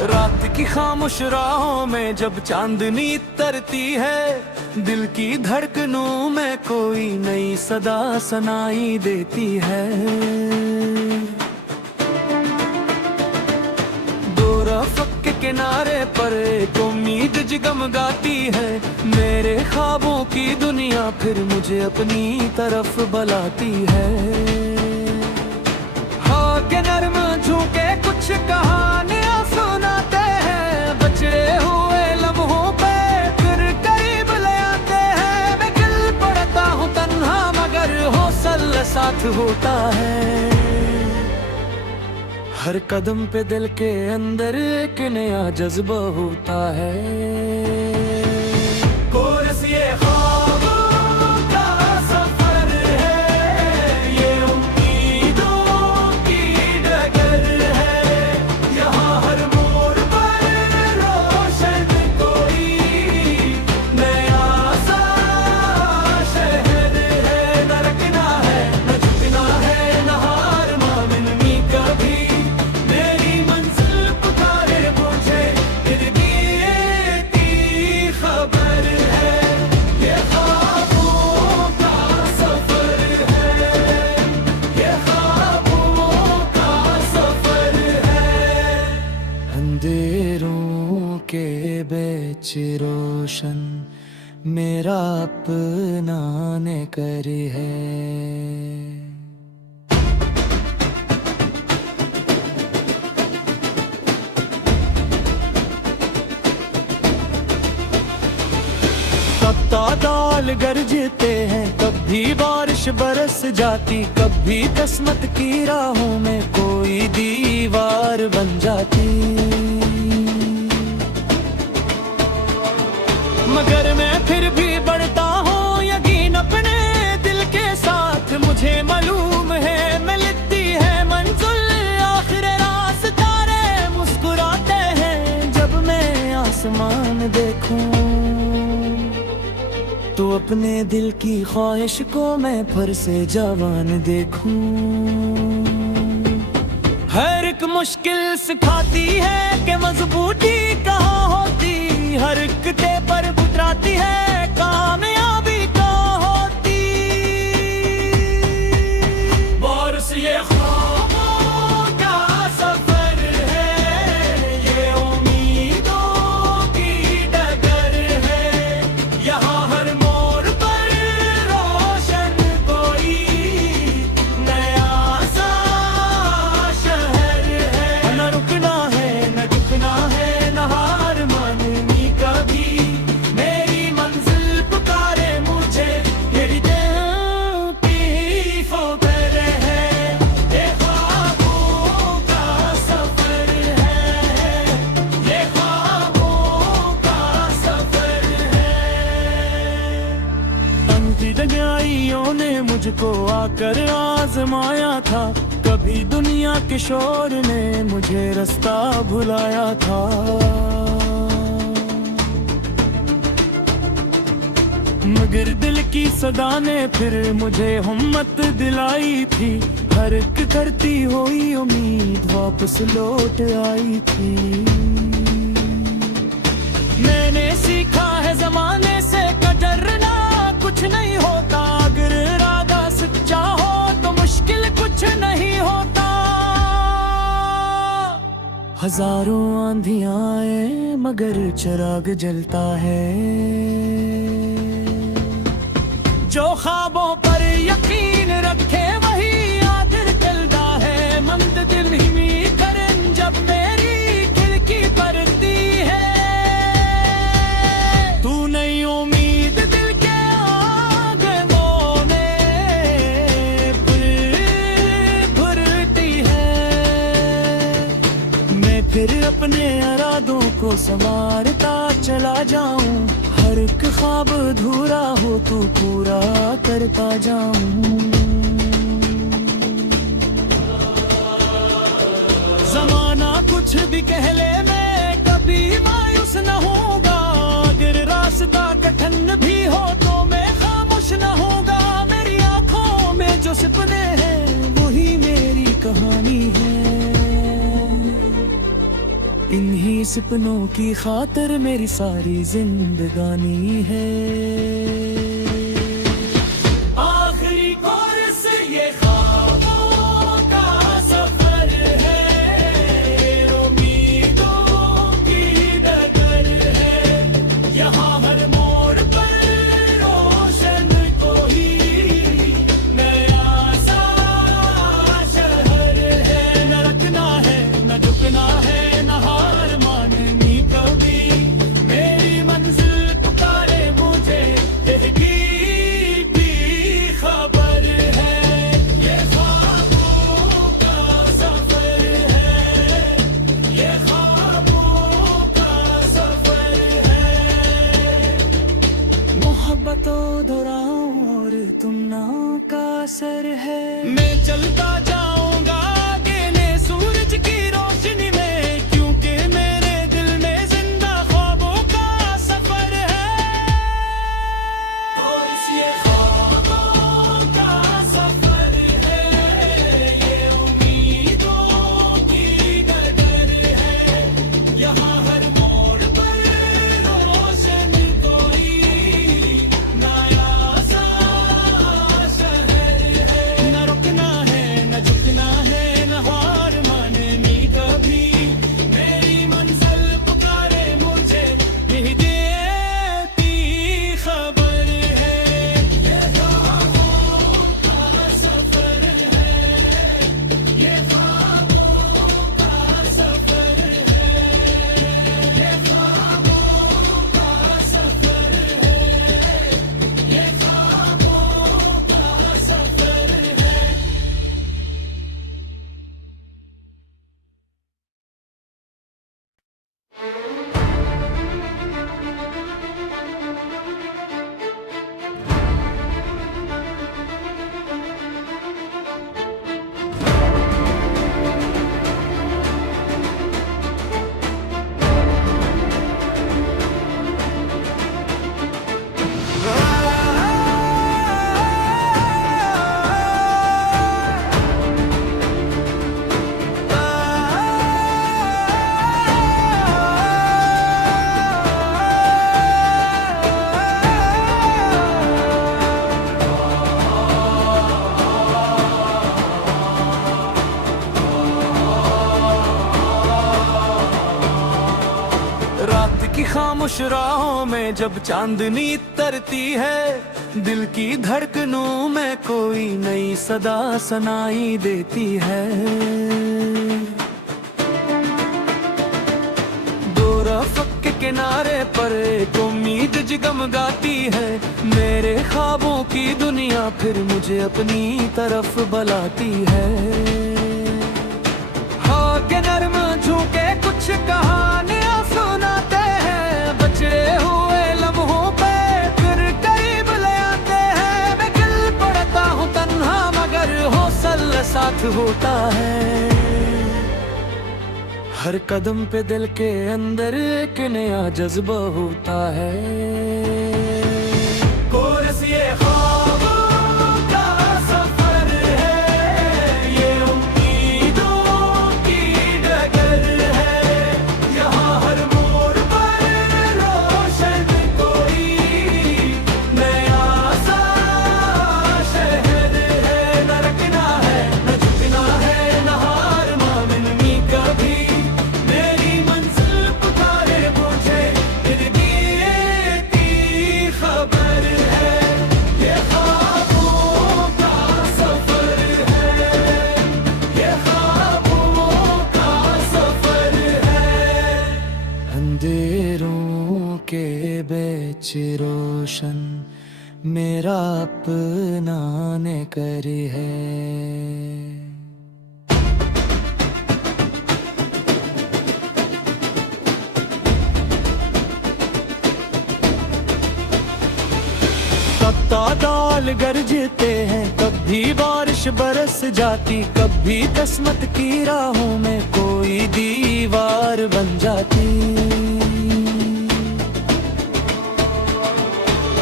रात की खामोश राहों में जब चांदनी तरती है, दिल की धड़कनों में कोई नई सदा सुनाई देती है। दो रफ़क़ के किनारे पर एक उम्मीद जगमगाती है, मेरे ख्वाबों की दुनिया फिर मुझे अपनी तरफ बुलाती है। हाँ के नर्म झूके कुछ कहानियां सुनाते हैं, बचे हुए लम्हों पे फिर करीब ले आते हैं। मैं गिल पड़ता हूँ तन्हा मगर हौसला साथ होता है। हर कदम पे दिल के अंदर एक नया जज्बा होता है। कोरस ये ख्वाबों का सफर है, ये उम्मीदों की डगर है। यहाँ हर मोड़ पर रोशन कोई नया सा शहर है। न रुकना है न झुकना है, न हार माननी कभी। मेरी मंजिल पुकारे मुझे गिरती खबर है। ये ख्वाबों का सफर है, ये ख्वाबों का सफर है। अंधेरों के बीच रोशन मेरा अपना ने कर है। ताल गरजते हैं, कभी बारिश बरस जाती, कभी किस्मत की राहों में कोई दीवार बन जाती। मगर मैं फिर भी बढ़ता हूँ यकीन अपने दिल के साथ। मुझे मालूम है मिलती है मंजिल आखिर रास्ता रे। मुस्कुराते हैं जब मैं आसमान देखूं, तो अपने दिल की ख्वाहिश को मैं फिर से जवान देखूं। हर एक मुश्किल सिखाती है कि मजबूती कहाँ होती, हर एक पर उतराती है कामयाबी कहाँ होती। बारिश ये ख्वाबों का सफर है, ये उम्मीदों की डगर है। यहाँ हर मोड़ पर रोशन कोई नया सा शहर है। न रुकना है न झुकना है, न हार माननी कभी। मेरी मंजिल पुकारे मुझे गिरती खबर है। ये ख्वाबों का सफर है, ये ख्वाबों का सफर है। अंतर्दयाइयों ने मुझको आकर आजमाया था, कभी दुनिया के शोर ने मुझे रास्ता भुलाया था। मगर दिल की सदा ने फिर मुझे हिम्मत दिलाई थी, हर एक करती हुई उम्मीद वापस लौट आई थी। मैंने सीखा है जमाने से कटरना कुछ नहीं होता, अगर इरादा सच्चा हो तो मुश्किल कुछ नहीं होता। हजारों आंधियां आए मगर चिराग जलता है। जो ख्वाबों पर यकीन रखे वही आदिर चलता है। मंद दिल हिमी करन जब मेरी खिड़की परती है। तू नई उम्मीद दिल के आंगनों में भरती है। मैं फिर अपने इरादों को संवारता चला जाऊं, हर एक ख्वाब अधूरा हो तू पूरा करता जाऊं। जमाना कुछ भी कह ले मैं कभी मायूस न होऊंगा, अगर रास्ता कठिन भी हो तो मैं खामोश न होऊंगा। मेरी आंखों में जो सपने हैं वही मेरी कहानी है। इन्हीं सपनों की खातिर मेरी सारी जिंदगानी है। आखिरी कोरस ये ख्वाबों का सफर है, उम्मीदों की डगर है। यहाँ हर मोड़ पर रोशन कोई नया सा शहर है। न रखना है न झुकना है, हार माननी कभी। मेरी मंजिल पुकारे मुझे, कहती खबर है। ये ख्वाबों का सफर है, ये ख्वाबों का सफर है। मोहब्बतों दोहराऊं और तुम ना का असर है। मैं चलता जाऊंगा आगे ने सूरज की रोशनी में, खामोश राहों में जब चांदनी तरती है, दिल की धड़कनों में कोई नई सदा सुनाई देती है। दो रफ़क़ के किनारे पर एक उम्मीद जगमगाती है। मेरे ख्वाबों की दुनिया फिर मुझे अपनी तरफ बुलाती है। हाँ के नर्म झूके कुछ कहानियाँ सुनाते हैं, बचे हुए लम्हों पे फिर करीब ले आते हैं। मैं गिल पड़ता हूँ तन्हा मगर हौसला साथ होता है। हर कदम पे दिल के अंदर एक नया जज्बा होता है। कोरस ये ख्वाबों का सफर है, ये उम्मीदों की डगर है। यहाँ हर मोड़ पर रोशन कोई नया सा शहर है। न रखना है न झुकना है, न हार माननी कभी। मेरी मंजिल पुकारे मुझे, इतनी खबर है। ये ख्वाबों का सफर है, ये ख्वाबों का सफर है। अंधेरों के बीच रोशन मेरा अपना ने कर है। तादाल गरजते हैं, कभी बारिश बरस जाती, कभी किस्मत की राहों में कोई दीवार बन जाती।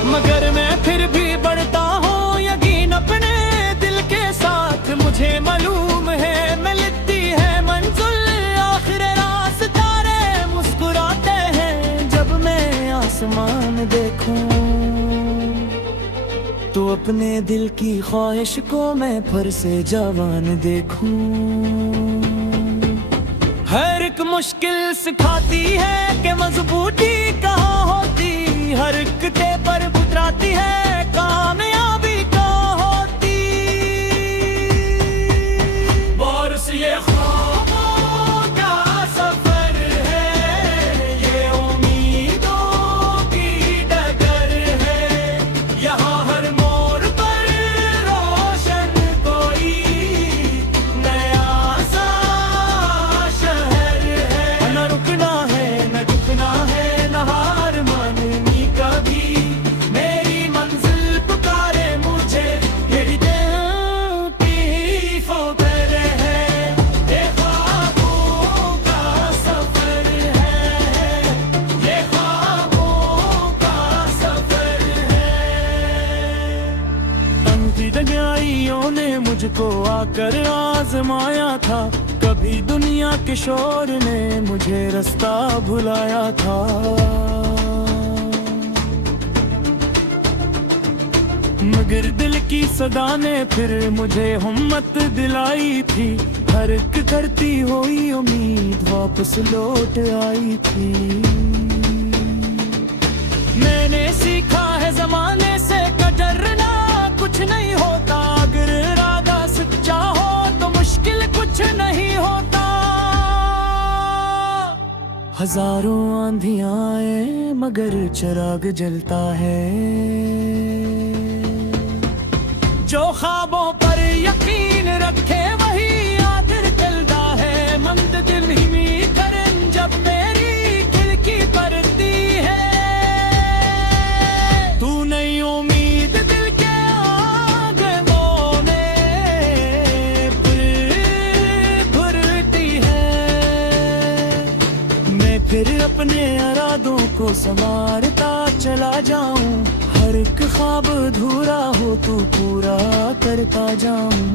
मगर मैं फिर भी बढ़ता हूँ यकीन अपने दिल के साथ। मुझे मालूम है मिलती है मंजिल आखिर रास्ता रे। आसमान देखूं, तो अपने दिल की ख्वाहिश को मैं फिर से जवान देखूं। हर एक मुश्किल सिखाती है कि मजबूती कहाँ होती, हर एक के पर उतराती है कामयाबी कहाँ होती। बोर्स ये ख्वाबों का सफर है, ये उम्मीदों की डगर है, यहाँ हर मोड़ पर रोशन कोई नया सा शहर है। न रुकना है न झुकना है, न हार माननी कभी, मेरी मंजिल पुकारे मुझे, मेरी दिल की फोकर है, ये ख्वाबों का सफर है, ये ख्वाबों का सफर है। अंतरंगियों ने मुझको आकर आजमाया था, कभी दुनिया के शोर ने मुझे रास्ता भुलाया था। मगर दिल की सदा ने फिर मुझे हिम्मत दिलाई थी, हर एक करती हुई उम्मीद वापस लौट आई थी। मैंने सीखा है जमाने से कजरना कुछ नहीं होता, अगर इरादा सच्चा हो तो मुश्किल कुछ नहीं होता। हजारों आंधियां आए मगर चिराग जलता है, जो ख्वाबों पर यकीन रखे वही आखिर चलता है। मंद दिल हिमी करन जब मेरी खिड़की परती है, तू नई उम्मीद दिल के आंगनों में भरती है। मैं फिर अपने इरादों को संवारता चला जाऊं, हर एक ख्वाब अधूरा हो तू पूरा करता जाऊं।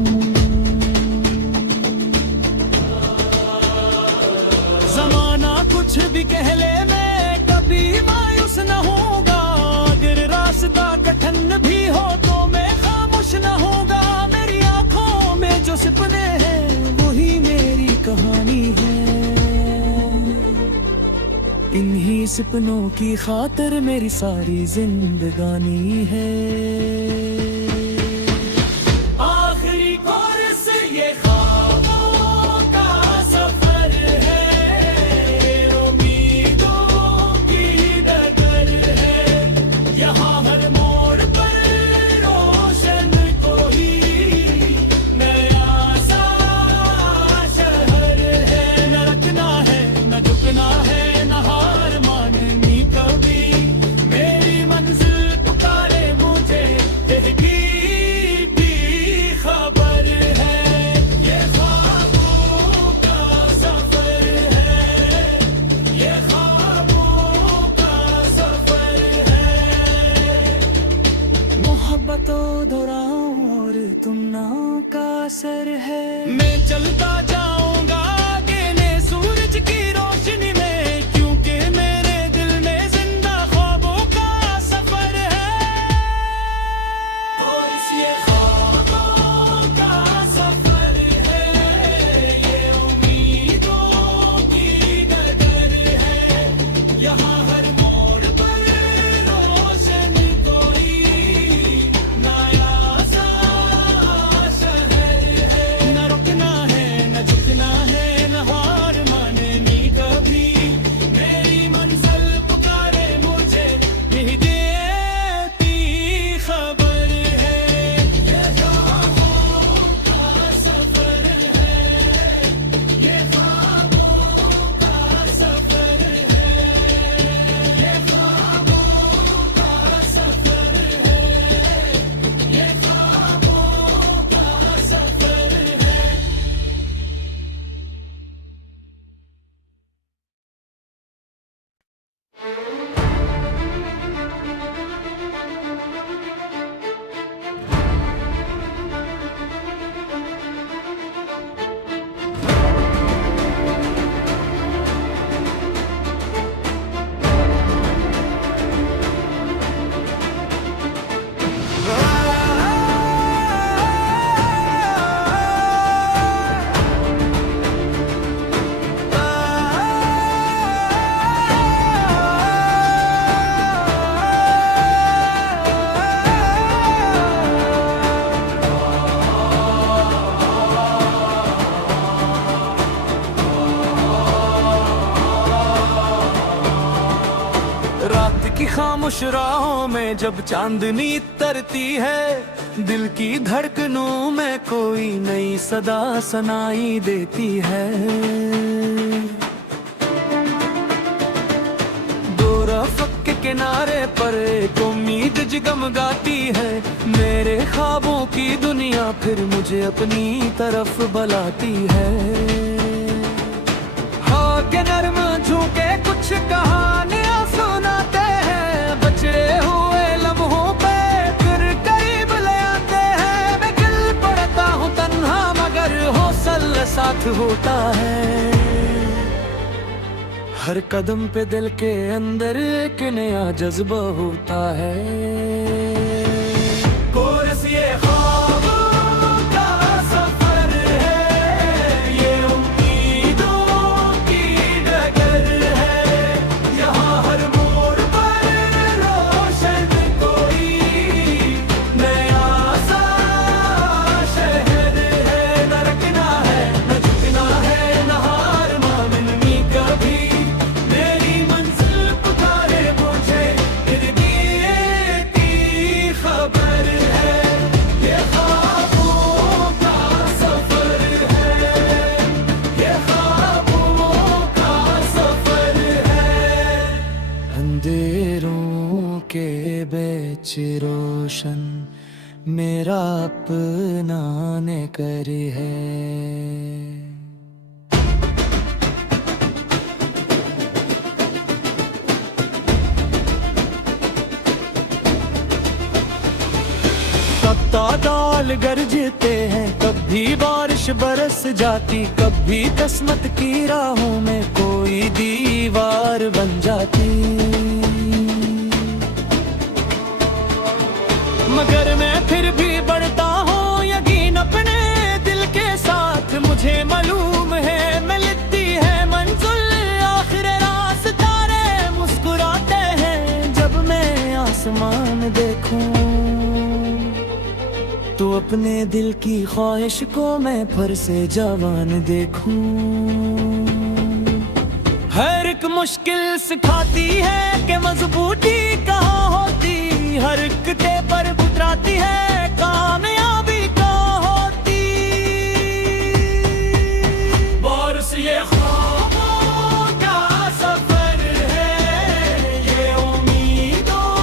जमाना कुछ भी कह ले मैं कभी मायूस न होऊंगा, अगर रास्ता कठिन भी हो तो मैं खामोश न होऊंगा। मेरी आंखों में जो सपने हैं वही मेरी कहानी है, इन्हीं सपनों की खातिर मेरी सारी जिंदगानी है। आखिरी कोरस ये ख्वाबों का सफर है, उम्मीदों की डगर है, यहाँ हर मोड़ पर रोशन कोई नया सा शहर है। न रखना है न झुकना है, न हार माननी कभी, मेरी मंजिल पुकारे मुझे, तेरी की खामोश राहों में जब चांदनी तरती है, दिल की धड़कनों में कोई नई सदा सुनाई देती है। दो रफ़क़ के किनारे पर एक उम्मीद जगमगाती है, मेरे ख्वाबों की दुनिया फिर मुझे अपनी तरफ बुलाती है। हाँ के नर्म झूके कुछ कहानियाँ सुनाते हैं, बचे हुए लम्हों पे फिर करीब ले आते हैं। मैं गिल पड़ता हूँ तन्हा मगर हौसला साथ होता है। हर कदम पे दिल के अंदर एक नया जज्बा होता है। कोरस ये ख्वाबों का सफर है, ये उम्मीदों की डगर है। यहाँ हर मोड़ पर रोशन कोई नया सा शहर है। न रखना है न झुकना है, न हार माननी कभी। मेरी मंजिल पुकारे मुझे, इनकी खबर है। ये ख्वाबों का सफर है, ये ख्वाबों का सफर है। अंधेरों के बीच रोशन मेरा अपना ने कर है। तादाल गरजते हैं, कभी बारिश बरस जाती, कभी किस्मत की राहों में कोई दीवार बन जाती। मगर मैं फिर भी बढ़ता हूँ यकीन अपने दिल के साथ। मुझे मालूम है मिलती है मंजिल आखिर रास्ता रे। मुस्कुराते हैं जब मैं आसमान देखूं, तो अपने दिल की ख्वाहिश को मैं फिर से जवान देखूं। हर एक मुश्किल सिखाती है कि मजबूती कहाँ होती, हर एक ते पर उतराती है कामयाबी कहाँ होती। बरस ये ख्वाबों का सफर है, ये उम्मीदों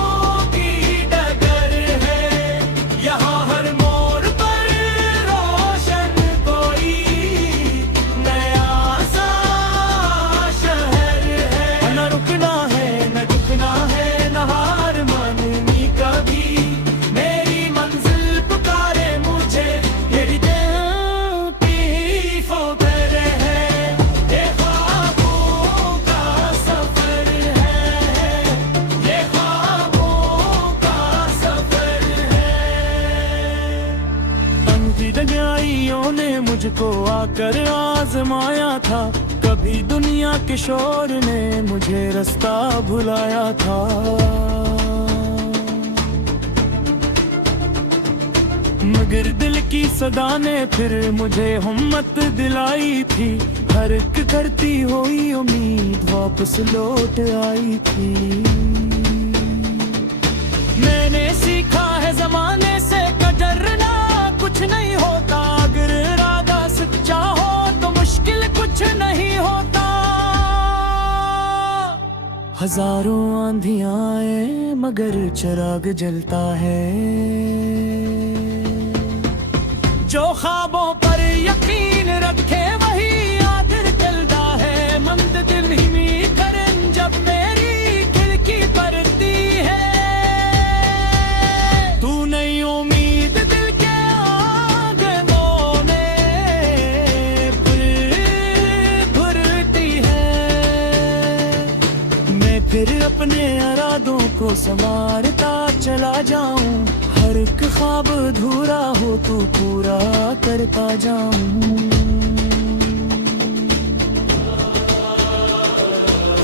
की डगर है। यहाँ हर दुनियाइयों ने मुझको आकर आजमाया था, कभी दुनिया के शोर ने मुझे रास्ता भुलाया था। मगर दिल की सदा ने फिर मुझे हिम्मत दिलाई थी, हर एक करती हुई उम्मीद वापस लौट आई थी। मैंने सीखा है जमाने से डरना कुछ नहीं होता, अगर इरादा सच्चा हो तो मुश्किल कुछ नहीं होता। हजारों आंधियां आए मगर चिराग जलता है। जो ख्वाबों पर यकीन रखे वही आखिर चलता है। मंद दिल हिमी करन जब मेरी खिड़की परती है, तू नहीं उम्मीद दिल के आंगनों में भरती है। मैं फिर अपने इरादों को संवारता चला जाऊं, हर एक ख्वाब अधूरा हो तो पूरा करता जाऊं।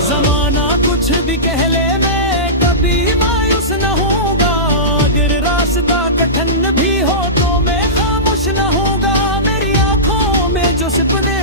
जमाना कुछ भी कह ले मैं कभी मायूस न होऊंगा, अगर रास्ता कठिन भी हो तो मैं खामोश न होऊंगा। मेरी आंखों में जो सपने